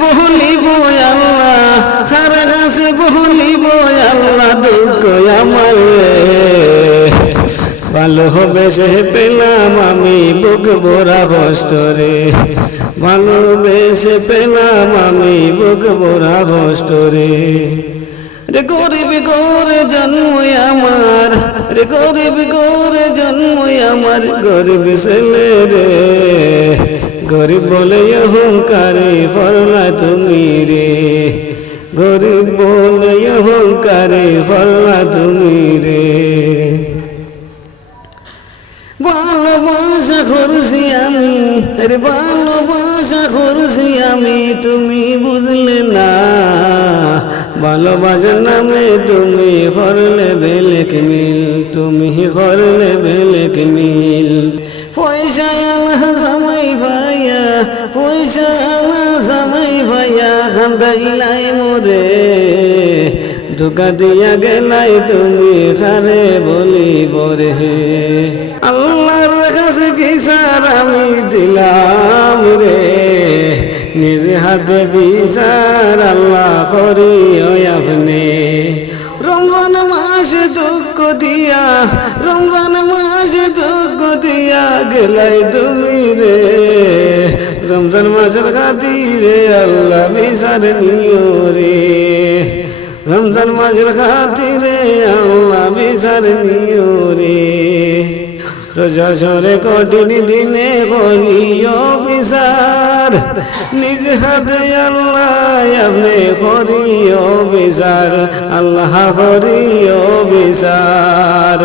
বলিব আল্লাহ, কার কাছে বলিব আল্লাহ দুঃখ আমার রে। ভালোবেসে পেলাম আমি বুক ভরা কষ্ট রে, ভালোবেসে পেলাম আমি বুক ভরা কষ্ট রে। রে গরিব ঘরে জন্ম আমার, রে গরিব ঘরে জন্ম আমার, গরিব ছেলে রে। গরিব বলে অহংকারে করলা তুমি রে, গরিব বলে অহংকারে করলা তুমি রে। ভালোবাসা করছি আমি, আরে ভালোবাসা করছি আমি, তুমি বুঝলে না। ভালোবাসার নামে তুমি করলে বেলেক মিল, তুমি করলে বেলেক মিল। পয়সা আলা জামাই ভাইয়া, পয়সা আলা জামাই ভাইয়া, খান্দাইলাই মোরে। ধোকা দিয়া গেলাই তুমি কারে বলিব রে। আল্লাহর কাছে বিচার আমি দিলাম রে, নিজে হাতে বিচার আল্লাহ করি আপনি। রমজান মাসে দুঃখ দিয়া, রমজান মাসে দুঃখ দিয়া গেলাই তুমি রে। রমজান মাসের খাতিরে আল্লাহ বিচার নিও রে, রমজান মাসের খাতিরে আল্লাহ বিচার নিও রে। রোজা সরে কঠিন দিনে করিও বিচার, নিজ হাতে আল্লাহ আপনি করিও বিচার, আল্লাহ করিও বিচার।